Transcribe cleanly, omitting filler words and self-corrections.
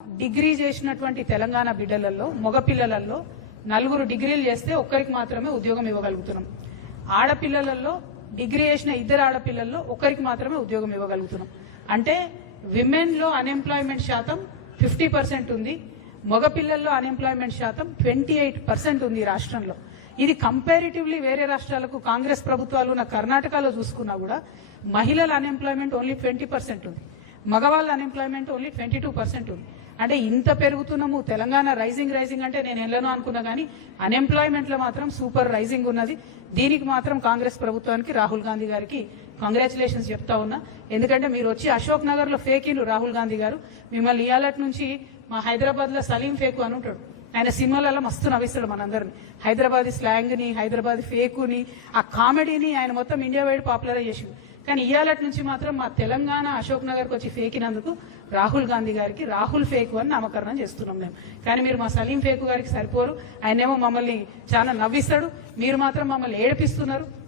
Degree చేసినటువంటి తెలంగాణ బిడ్డలలో మగపిల్లలలో 4 డిగ్రీలు చేస్తే ఒక్కరికి మాత్రమే ఉద్యోగం ఇవ్వగలుగుతున్నాం. ఆడపిల్లలలో డిగ్రీ చేసిన 2 ఆడపిల్లల్లో ఒక్కరికి మాత్రమే ఉద్యోగం ఇవ్వగలుగుతున్నాం. అంటే విమెన్ లో అన్ఎంప్లాయ్మెంట్ శాతం 50% ఉంది, మగపిల్లల్లో అన్ఎంప్లాయ్మెంట్ శాతం 28% ఉంది రాష్ట్రంలో. ఇది కంపారిటివ్లీ వేరే రాష్ట్రాలకు కాంగ్రెస్ ప్రభుత్వాలు ఉన్న కర్ణాటకలో చూసుకున్నా కూడా మహిళల అన్ఎంప్లాయ్మెంట్ ఓన్లీ 20% ఉంది, మగవాళ్ళ అన్ఎంప్లాయ్మెంట్ ఓన్లీ 22% ఉంది. అంటే ఇంత పెరుగుతున్నాము, తెలంగాణ రైజింగ్ అంటే నేను ఎల్లనో అనుకున్నా కానీ అన్ఎంప్లాయ్మెంట్ లో మాత్రం సూపర్ రైజింగ్ ఉన్నది. దీనికి మాత్రం కాంగ్రెస్ ప్రభుత్వానికి రాహుల్ గాంధీ గారికి కంగ్రాచులేషన్స్ చెప్తా ఉన్నా. ఎందుకంటే మీరు వచ్చి అశోక్ నగర్ లో ఫేకిను రాహుల్ గాంధీ గారు, మిమ్మల్ని ఇయాలటి నుంచి మా హైదరాబాద్ లో సలీం ఫేకు అని ఉంటాడు. ఆయన సినిమాలలో మస్తు నవ్విస్తాడు మనందరిని. హైదరాబాద్ స్లాంగ్ ని, హైదరాబాద్ ఫేకుని, ఆ కామెడీని ఆయన మొత్తం ఇండియా వైడ్ పాపులర్ చేసింది. కానీ ఇయాలటి నుంచి మాత్రం మా తెలంగాణ అశోక్ నగర్కి వచ్చి ఫేకినందుకు రాహుల్ గాంధీ గారికి రాహుల్ ఫేకు అని నామకరణం చేస్తున్నాం మేము. కానీ మీరు మా సలీం ఫేకు గారికి సరిపోరు. ఆయనేమో మమ్మల్ని చాలా నవ్విస్తాడు, మీరు మాత్రం మమ్మల్ని ఏడిపిస్తున్నారు.